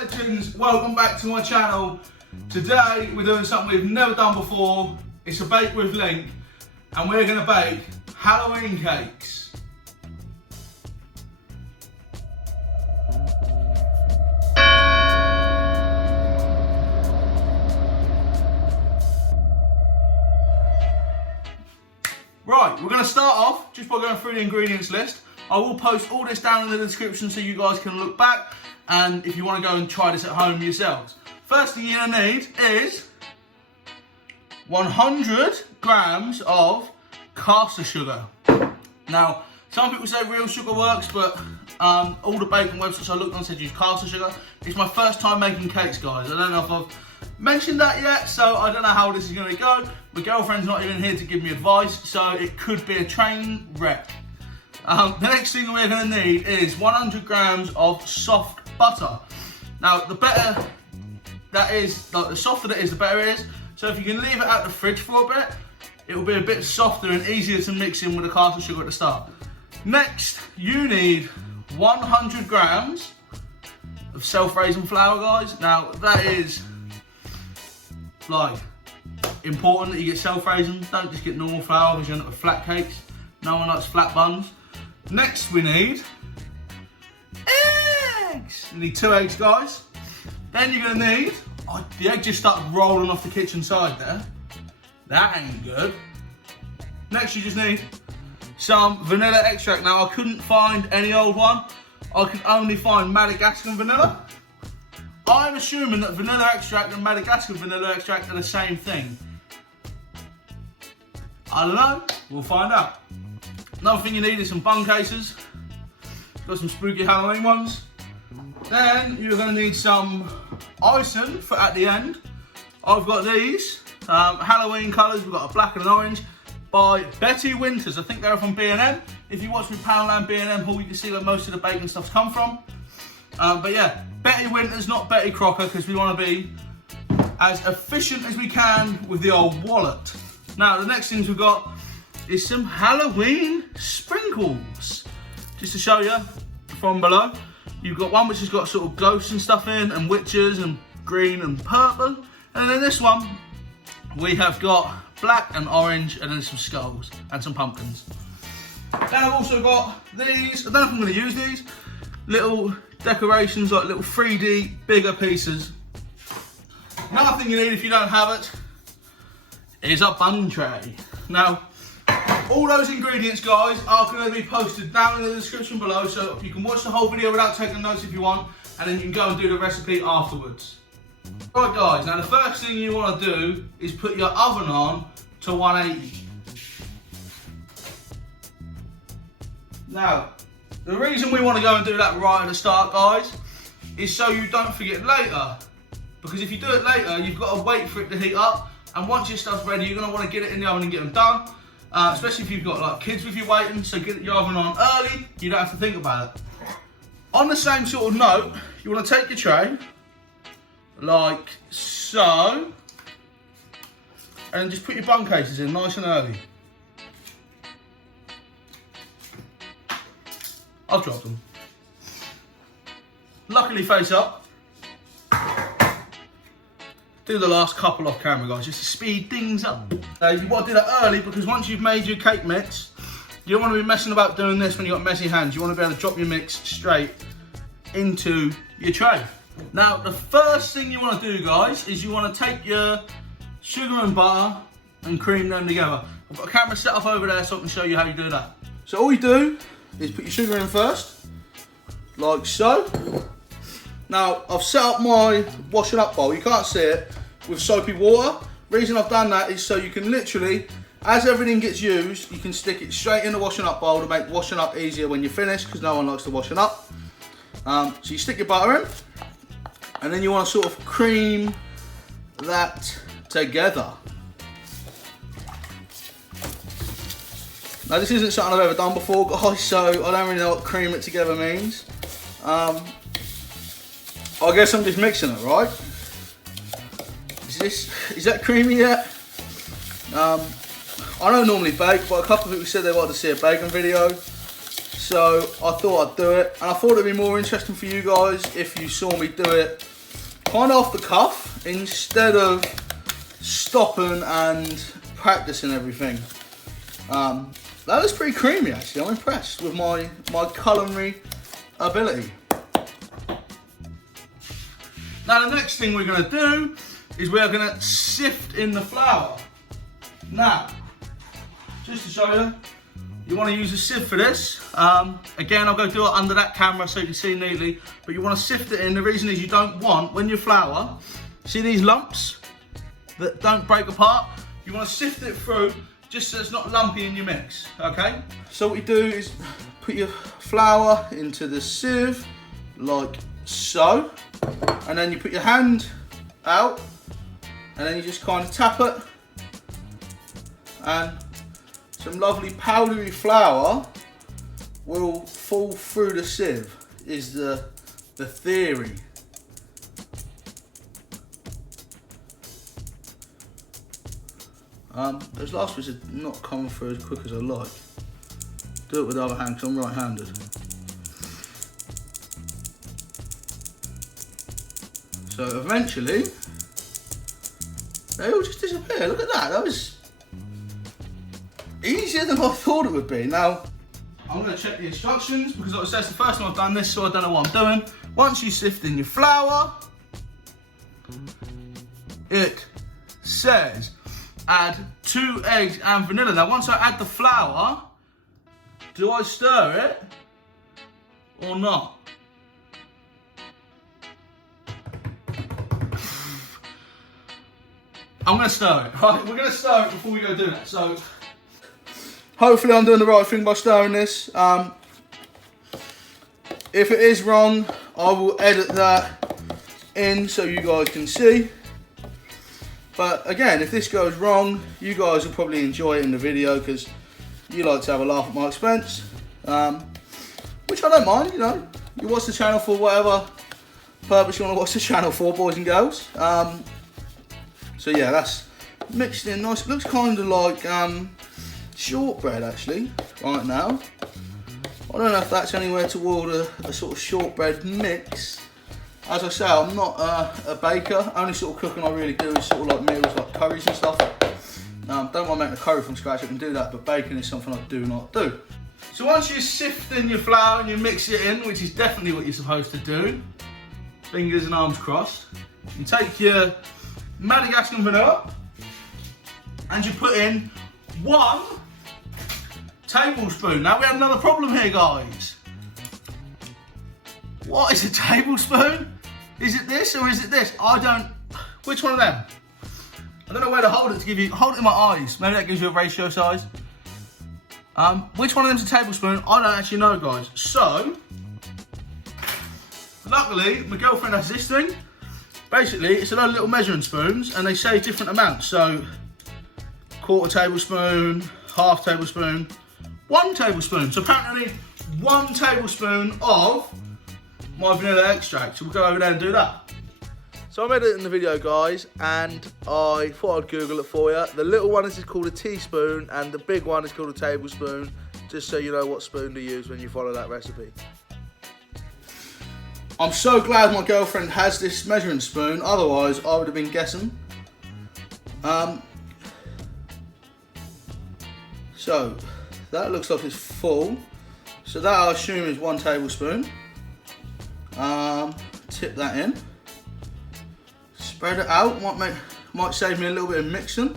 Legends, welcome back to my channel. Today we're doing something we've never done before. It's a bake with Link and we're going to bake Halloween cakes. Right, we're going to start off just by going through the ingredients list. I will post all this down in the description so you guys can look back and if you want to go and try this at home yourselves. First thing you're going to need is 100 grams of caster sugar. Now, some people say real sugar works, but all the baking websites I looked on said use caster sugar. It's my first time making cakes, guys. I don't know if I've mentioned that yet, so I don't know how this is going to go. My girlfriend's not even here to give me advice, so it could be a train wreck. The next thing we're going to need is 100 grams of soft butter. Now, the better that is, like the softer it is, the better it is. So if you can leave it at the fridge for a bit, it will be a bit softer and easier to mix in with the caster sugar at the start. Next, you need 100 grams of self-raising flour, guys. Now, that is like important that you get self-raising. Don't just get normal flour because you end up with flat cakes. No one likes flat buns. Next, we need eggs. You need 2 eggs, guys. Then you're gonna need, the egg just started rolling off the kitchen side there. That ain't good. Next, you just need some vanilla extract. Now, I couldn't find any old one. I could only find Madagascar vanilla. I'm assuming that vanilla extract and Madagascar vanilla extract are the same thing. I don't know, we'll find out. Another thing you need is some bun cases. Got some spooky Halloween ones. Then you're going to need some icing for at the end. I've got these Halloween colours. We've got a black and an orange by Betty Winters. I think they're from B&M. If you watch me Poundland B&M haul, you can see where most of the baking stuff's come from. But yeah, Betty Winters, not Betty Crocker, because we want to be as efficient as we can with the old wallet. Now, the next things we've got is some Halloween sprinkles. Just to show you from below, you've got one which has got sort of ghosts and stuff in, and witches, and green and purple. And then this one, we have got black and orange, and then some skulls and some pumpkins. Then I've also got these, I don't know if I'm going to use these, little decorations, like little 3D bigger pieces. Another thing you need if you don't have it is a bun tray. Now, all those ingredients, guys, are going to be posted down in the description below, so you can watch the whole video without taking notes if you want, and then you can go and do the recipe afterwards. Right, guys, now the first thing you want to do is put your oven on to 180. Now, the reason we want to go and do that right at the start, guys, is so you don't forget later. Because if you do it later, you've got to wait for it to heat up, and once your stuff's ready, you're going to want to get it in the oven and get them done. Especially if you've got like kids with you waiting, so get your oven on early, you don't have to think about it. On the same sort of note, you want to take your tray, like so, and just put your bun cases in nice and early. I've dropped them. Luckily face up. Do the last couple off camera, guys, just to speed things up. You want to do that early because once you've made your cake mix, you don't want to be messing about doing this when you've got messy hands. You want to be able to drop your mix straight into your tray. Now, the first thing you want to do, guys, is you want to take your sugar and butter and cream them together. I've got a camera set up over there so I can show you how you do that. So all you do is put your sugar in first, like so. Now, I've set up my washing up bowl, you can't see it, with soapy water. Reason I've done that is so you can literally, as everything gets used, you can stick it straight in the washing up bowl to make washing up easier when you're finished, because no one likes to washing up. So you stick your butter in, and then you want to sort of cream that together. Now, this isn't something I've ever done before, guys, so I don't really know what cream it together means. I guess I'm just mixing it, right? Is that creamy yet? I don't normally bake, but a couple of people said they wanted to see a baking video. So I thought I'd do it, and I thought it'd be more interesting for you guys if you saw me do it kind of off the cuff instead of stopping and practicing everything. That was pretty creamy actually. I'm impressed with my culinary ability. Now the next thing we're going to do is we're going to sift in the flour. Now, just to show you, you want to use a sieve for this. Again, I'll go do it under that camera so you can see neatly, but you want to sift it in. The reason is you don't want, when your flour, see these lumps that don't break apart? You want to sift it through just so it's not lumpy in your mix, okay? So what you do is put your flour into the sieve, like so, and then you put your hand out, and then you just kind of tap it, and some lovely powdery flour will fall through the sieve, is the theory. Those last bits are not coming through as quick as I like. Do it with the other hand because I'm right-handed. So eventually, they all just disappear. Look at that, that was easier than I thought it would be. Now, I'm going to check the instructions because like I said, it's the first time I've done this, so I don't know what I'm doing. Once you sift in your flour, it says add 2 eggs and vanilla. Now, once I add the flour, do I stir it or not? I'm going to stir it, right? We're going to stir it before we go do that. So, hopefully I'm doing the right thing by stirring this. If it is wrong, I will edit that in so you guys can see. But again, if this goes wrong, you guys will probably enjoy it in the video because you like to have a laugh at my expense. Which I don't mind, you know. You watch the channel for whatever purpose you want to watch the channel for, boys and girls. So yeah, that's mixed in nice. It looks kind of like shortbread actually, right now. I don't know if that's anywhere toward a sort of shortbread mix. As I say, I'm not a baker. Only sort of cooking I really do is sort of like meals like curries and stuff. Don't mind making a curry from scratch, I can do that, but baking is something I do not do. So once you sift in your flour and you mix it in, which is definitely what you're supposed to do, fingers and arms crossed, you take your Madagascar vanilla and you put in 1 tablespoon. Now we have another problem here, guys. What is a tablespoon? Is it this or is it this? Which one of them? I don't know where to hold it to give you, hold it in my eyes. Maybe that gives you a ratio size. Which one of them's a tablespoon? I don't actually know, guys. So, luckily, my girlfriend has this thing. Basically, it's a load of little measuring spoons and they say different amounts. So, 1/4 tablespoon, 1/2 tablespoon, 1 tablespoon. So apparently 1 tablespoon of my vanilla extract. So we'll go over there and do that. So I'm editing the video, guys, and I thought I'd Google it for you. The little one is called a teaspoon and the big one is called a tablespoon, just so you know what spoon to use when you follow that recipe. I'm so glad my girlfriend has this measuring spoon, otherwise I would have been guessing. So that looks like it's full. So that I assume is 1 tablespoon. Tip that in. Spread it out, might save me a little bit of mixing.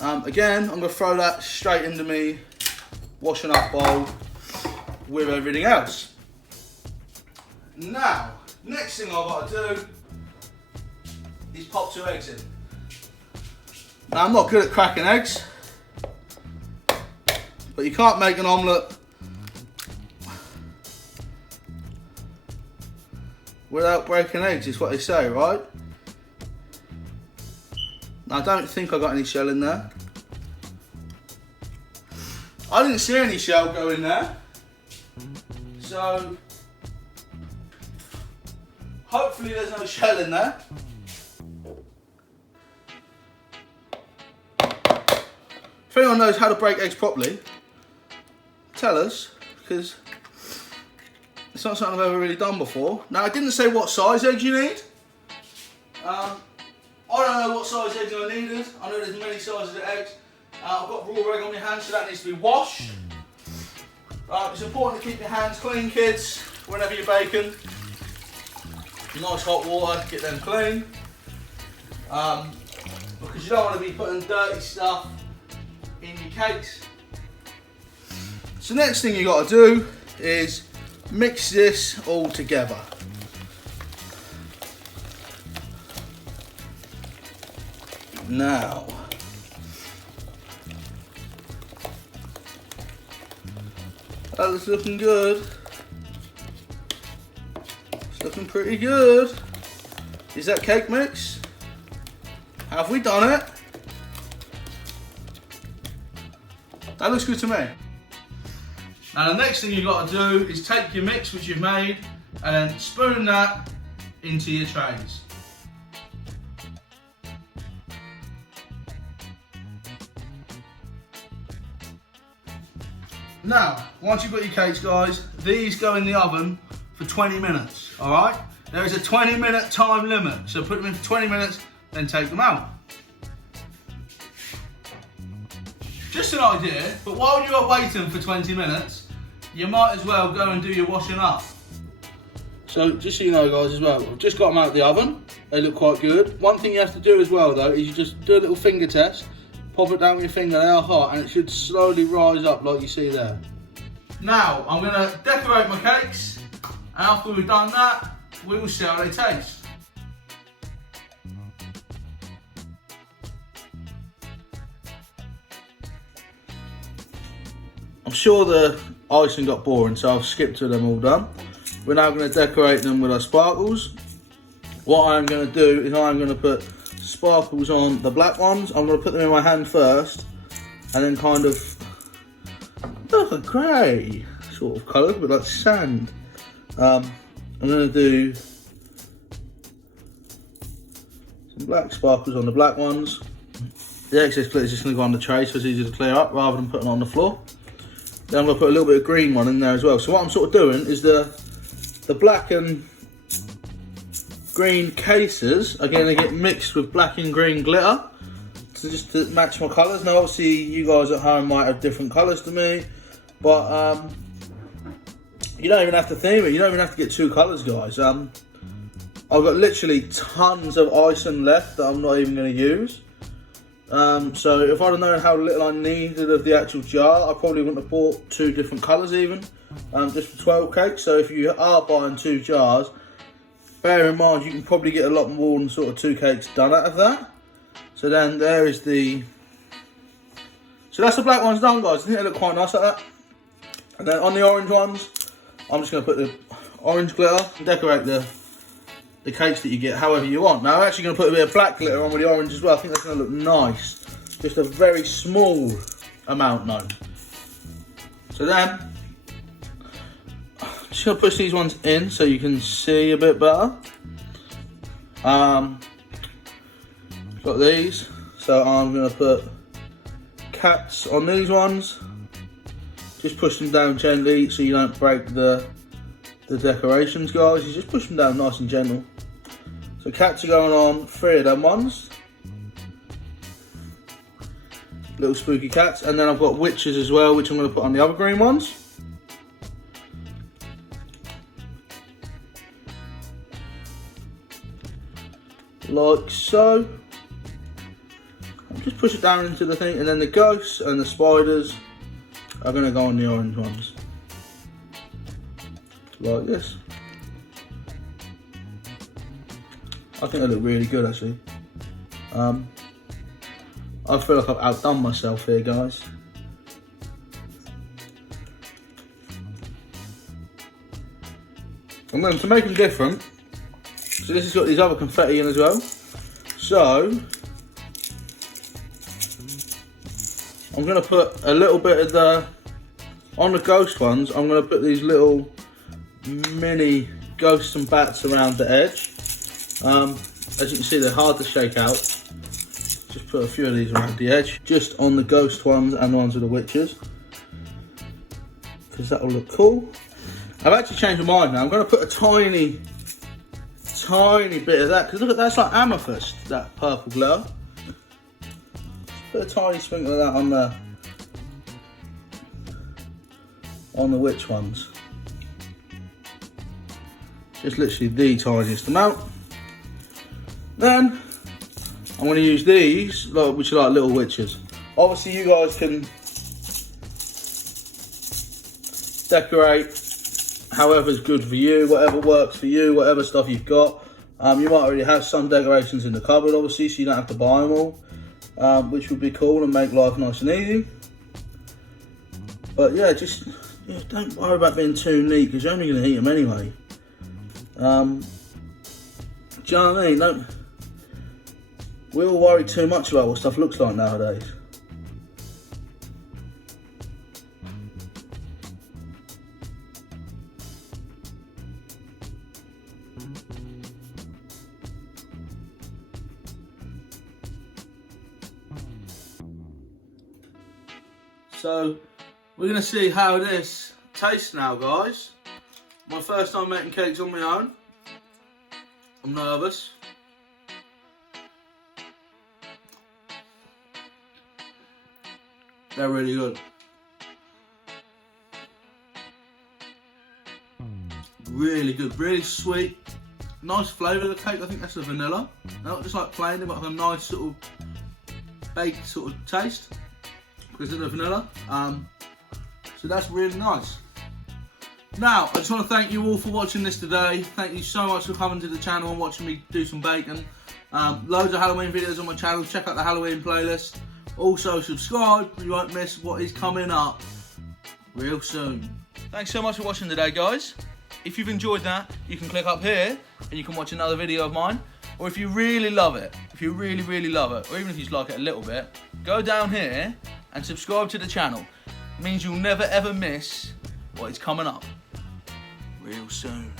Again, I'm gonna throw that straight into me washing up bowl with everything else. Now, next thing I've got to do is pop 2 eggs in. Now I'm not good at cracking eggs, but you can't make an omelette without breaking eggs, is what they say, right? Now, I don't think I got any shell in there. I didn't see any shell go in there. So, hopefully there's no shell in there. If anyone knows how to break eggs properly, tell us, because It's not something I've ever really done before. Now, I didn't say what size eggs you need. I don't know what size eggs I needed. I know there's many sizes of eggs. I've got raw egg on my hands, so that needs to be washed. It's important to keep your hands clean, kids, whenever you're baking. Nice hot water, get them clean. Because you don't want to be putting dirty stuff in your cakes. So next thing you got to do is mix this all together. Now, that is looking good. It's looking pretty good. Is that cake mix? Have we done it? That looks good to me. Now the next thing you've got to do is take your mix which you've made and then spoon that into your trays. Now, once you've got your cakes, guys, these go in the oven for 20 minutes, all right? There is a 20-minute time limit, so put them in for 20 minutes, then take them out. Just an idea, but while you are waiting for 20 minutes, you might as well go and do your washing up. So, just so you know, guys, as well, I've just got them out of the oven. They look quite good. One thing you have to do as well, though, is you just do a little finger test. Pop it down with your finger, they are hot, and it should slowly rise up like you see there. Now, I'm going to decorate my cakes, and after we've done that, we will see how they taste. I'm sure the icing got boring, so I've skipped to them all done. We're now going to decorate them with our sparkles. What I'm going to do is I'm going to put sparkles on the black ones. I'm going to put them in my hand first, and then kind of look a grey sort of colour, a bit like sand. I'm going to do some black sparkles on the black ones. The excess glitter is just going to go on the tray, so it's easier to clear up rather than putting it on the floor. Then I'm going to put a little bit of green one in there as well. So what I'm sort of doing is the black and green cases are going to get mixed with black and green glitter just to match my colours. Now obviously you guys at home might have different colours to me, but you don't even have to theme it, you don't even have to get two colours, guys. I've got literally tons of icing left that I'm not even going to use. So if I'd have known how little I needed of the actual jar, I probably wouldn't have bought two different colours even, just for 12 cakes. So if you are buying two jars, bear in mind you can probably get a lot more than sort of 2 cakes done out of that. So then there is the, so that's the black ones done, guys. I think they look quite nice like that. And then on the orange ones, I'm just going to put the orange glitter and decorate the cakes that you get however you want. Now I'm actually going to put a bit of black glitter on with the orange as well. I think that's going to look nice. Just a very small amount though. So then, just going to push these ones in so you can see a bit better. Got these, so I'm going to put cats on these ones. Just push them down gently so you don't break the decorations, guys. You just push them down nice and gentle. So cats are going on 3 of them ones. Little spooky cats. And then I've got witches as well, which I'm going to put on the other green ones. Like so. I'll just push it down into the thing, and then the ghosts and the spiders are going to go on the orange ones. Like this. I think they look really good actually. I feel like I've outdone myself here, guys. And then to make them different, so this has got these other confetti in as well. So I'm going to put a little bit of the, on the ghost ones, I'm going to put these little mini ghosts and bats around the edge. As you can see, they're hard to shake out. Just put a few of these around the edge, just on the ghost ones and the ones with the witches, because that will look cool. I've actually changed my mind now. I'm going to put a tiny bit of that, because look at that, that's like amethyst, that purple glitter. Put a tiny sprinkle of that on the witch ones. Just literally the tiniest amount. Then I'm going to use these, which are like little witches. Obviously you guys can decorate however's good for you, whatever works for you, whatever stuff you've got. You might already have some decorations in the cupboard, obviously, so you don't have to buy them all, which would be cool and make life nice and easy. But yeah, don't worry about being too neat, because you're only going to eat them anyway. Do you know what I mean? We all worry too much about what stuff looks like nowadays. So we're going to see how this tastes now, guys. My first time making cakes on my own. I'm nervous. They're really good. Really good, really sweet. Nice flavour of the cake. I think that's the vanilla. Not just like plain, but a nice sort of baked sort of taste because of the vanilla. So that's really nice. Now, I just want to thank you all for watching this today. Thank you so much for coming to the channel and watching me do some baking. Loads of Halloween videos on my channel. Check out the Halloween playlist. Also subscribe, you won't miss what is coming up real soon. Thanks so much for watching today, guys. If you've enjoyed that, you can click up here and you can watch another video of mine. Or if you really love it, if you really love it, or even if you just like it a little bit, go down here and subscribe to the channel. It means you'll never ever miss what is coming up real soon.